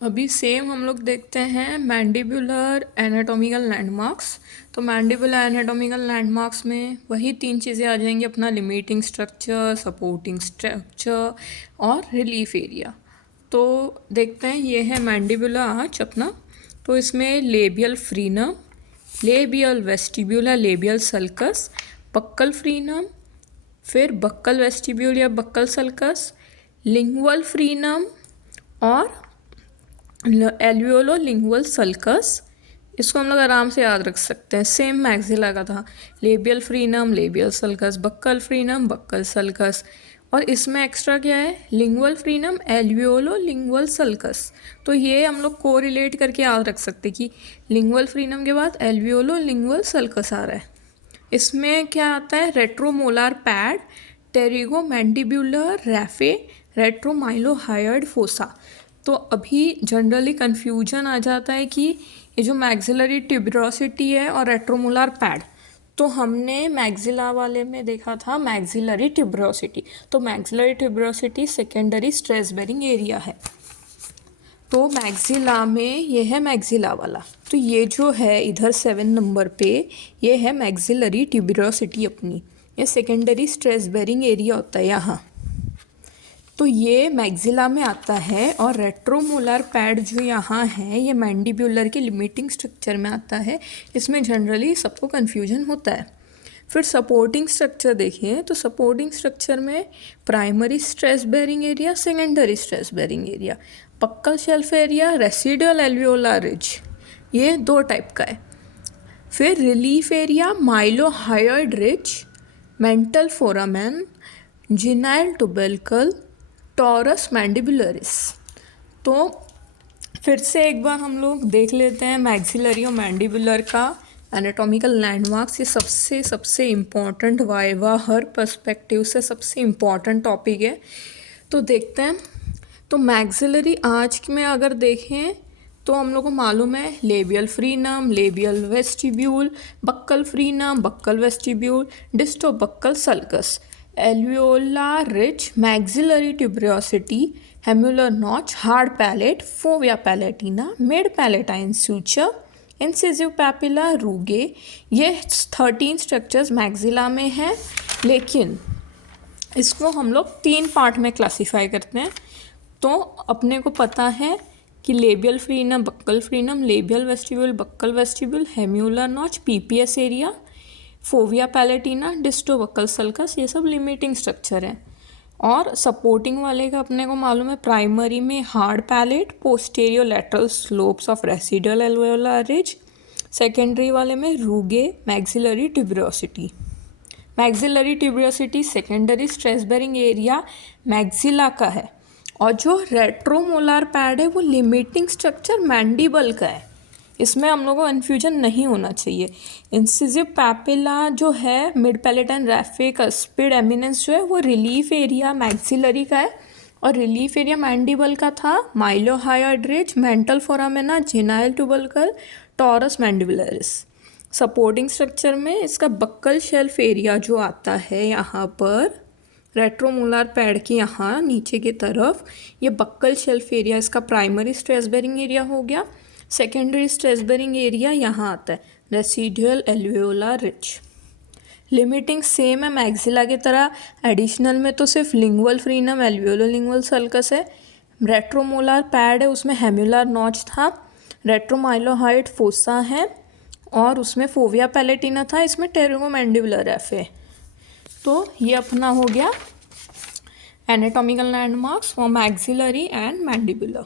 अभी सेम हम लोग देखते हैं मैंडिबुलर एनाटॉमिकल लैंडमार्क्स। तो मैंडिबुलर एनाटॉमिकल लैंडमार्क्स में वही तीन चीज़ें आ जाएंगी, अपना लिमिटिंग स्ट्रक्चर, सपोर्टिंग स्ट्रक्चर और रिलीफ एरिया। तो देखते हैं, ये है मैंडिबुलर आर्च अपना। तो इसमें labial frenum, labial vestibular, labial sulcus, buccal frenum, फिर बक्कल वेस्टिब्यूल या बक्कल सल्कस, लिंगुअल फ्रीनम और एल्वियोलो लिंगुअल सल्कस। इसको हम लोग आराम से याद रख सकते हैं। सेम मैक्सिला का था, labial frenum, labial sulcus, buccal frenum, buccal sulcus. और इसमें एक्स्ट्रा क्या है, lingual frenum, alveolo lingual sulcus. तो ये हम लोग को रिलेट करके याद रख सकते कि लिंगुअल फ्रीनम के बाद एल्वियोलो लिंगुअल सल्कस आ रहा है। इसमें क्या आता है, रेट्रोमोलार पैड, टेरिगो मैंडिब्यूलर रैफे, रेट्रोमाइलोहायोइड फोसा। तो अभी जनरली कन्फ्यूजन आ जाता है कि ये जो मैक्सिलरी ट्यूबरोसिटी है और रेट्रोमोलार पैड, तो हमने मैक्सिला वाले में देखा था मैक्सिलरी ट्यूबरोसिटी। तो maxillary tuberosity secondary stress bearing area है। तो मैक्सिला में ये है मैक्सिला वाला। तो ये जो है इधर 7 नंबर पे, ये है मैक्सिलरी ट्यूबरोसिटी अपनी। ये सेकेंडरी स्ट्रेस बेरिंग एरिया होता है यहाँ। तो ये मैक्सिला में आता है। और रेट्रोमोलार पैड जो यहाँ है, ये मैंडिब्यूलर के लिमिटिंग स्ट्रक्चर में आता है। इसमें जनरली सबको कन्फ्यूजन होता है। फिर सपोर्टिंग स्ट्रक्चर देखिए, तो सपोर्टिंग स्ट्रक्चर में primary stress bearing area, secondary stress bearing area, buccal shelf area, residual alveolar ridge, ये 2 टाइप का है। फिर relief area, mylohyoid ridge, mental foramen, genial tubercle, torus mandibularis. तो फिर से एक बार हम लोग देख लेते हैं मैक्सिलरी और मैंडिबुलर का एनाटॉमिकल लैंडमार्क्स। ये सबसे इम्पॉर्टेंट वाइवा, हर पर्सपेक्टिव से सबसे इम्पॉर्टेंट टॉपिक है। तो देखते हैं। तो मैक्सिलरी आर्च में अगर देखें तो हम लोग को मालूम है labial frenum, labial vestibule, buccal frenum, buccal vestibule, disto buccal sulcus, alveolar ridge, maxillary tuberosity, hamular notch, hard palate, fovea palatina, mid palatine suture, incisive papilla, rugae. ये 13 स्ट्रक्चर्स मैक्सिला में हैं, लेकिन इसको हम लोग 3 पार्ट में क्लासीफाई करते हैं। तो अपने को पता है कि labial frenum, buccal frenum, labial vestibule, buccal vestibule, hamular notch, P P S area, fovea palatina, disto buccal sulcus, ये सब लिमिटिंग स्ट्रक्चर हैं। और सपोर्टिंग वाले का अपने को मालूम है, प्राइमरी में hard palate, postero lateral slopes of residual alveolar ridge, secondary वाले में rugae, maxillary tuberosity. Maxillary tuberosity secondary stress bearing area maxilla का है। और जो रेट्रोमोलार पैड है वो लिमिटिंग स्ट्रक्चर मैंडिबल का है। इसमें हम लोगों को कन्फ्यूजन नहीं होना चाहिए। इंसिसिव पैपिला जो है, मिड पैलेटाइन रैफे कस्पिड एमिनेंस जो है, वो रिलीफ एरिया मैक्सिलरी का है। और रिलीफ एरिया मैंडिबल का था mylohyoid ridge, mental foramina, genial tubercle, torus mandibularis. Supporting structure में इसका बक्कल शेल्फ एरिया जो आता है यहाँ पर रेट्रोमोलार पैड के यहाँ नीचे की तरफ, ये बक्कल शेल्फ एरिया इसका प्राइमरी स्ट्रेस बेरिंग एरिया हो गया। सेकेंडरी स्ट्रेस बेरिंग एरिया यहाँ आता है residual alveolar ridge. Limiting same है मैक्सिला की तरह। एडिशनल में तो सिर्फ lingual frenum, alveolo lingual sulcus है। रेट्रोमोलार पैड है, उसमें हेम्यूलर नॉच था, रेट्रोमाइलोहायोइड फोसा है, और उसमें फोविया पैलेटिना था, इसमें टेरिगोमैंडिबुलर रैफे। तो ये अपना हो गया anatomical landmarks for maxillary and mandibular.